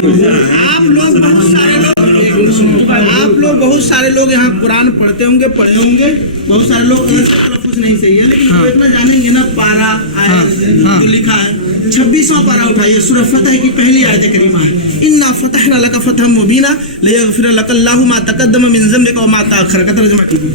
आप लोग बहुत सारे लोग यहाँ कुरान पढ़े होंगे, बहुत सारे लोग कुछ नहीं सही है, लेकिन तो इतना जानेंगे ना पारा आयत जो लिखा है 26वां पारा उठाइए, सूरह फतह की पहली आयत करीमा है, इन्ना फतहना लका फतहम मुबीना लियगफिर लकल्लाहु मा तक़द्दम मिन ज़म्बिका व मा तअख़्ख़र का तर्जुमा कीजिए।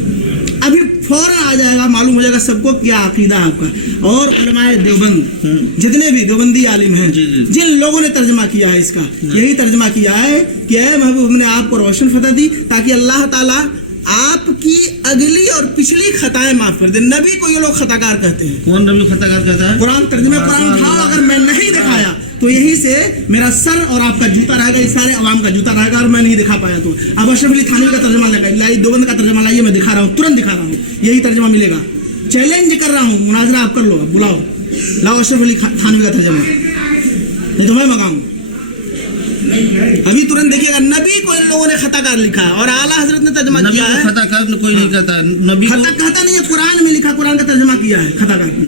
अभी फौरन आ जाएगा, मालूम हो जाएगा सबको क्या अकीदा है आपका। और उलमाए देवबंद जितने भी देवबंदी आलिम हैं, जिन लोगों ने तर्जमा किया है इसका, यही तर्जमा किया है कि ऐ महबूब ने आपको रोशन फतह दी ताकि अल्लाह ताला आपकी अगली और पिछली खताएं माफ कर दे। नबी को ये लोग खताकार कहते हैं। कौन नबी खताकार कहता है? कुरान तर्जुमे कुरान उठाओ, अगर मैं नहीं दिखाया तो यही से मेरा सर और आपका जूता रहेगा, इस सारे अवाम का जूता रहेगा, और मैं नहीं दिखा पाया तो अब अशरफ अली थानवी का तर्जुमा लगा, देवबंद का तर्जुमा लाइए, मैं दिखा रहा हूँ, तुरंत दिखा रहा हूँ, यही तर्जुमा मिलेगा। चैलेंज कर रहा हूँ, मुनाजरा आप कर लो, अब बुलाओ, लाओ अशरफ अली थानवी का तर्जुमा, नहीं तो मैं मंगाऊँ अभी तुरंत। देखिएगा, नबी को इन लोगों ने खताकार लिखा है और आला हजरत ने तर्जुमा किया है। खताकार कोई नहीं कहता, नबी खता कहता नहीं है, कुरान में लिखा, कुरान का तर्जुमा किया है खताकार।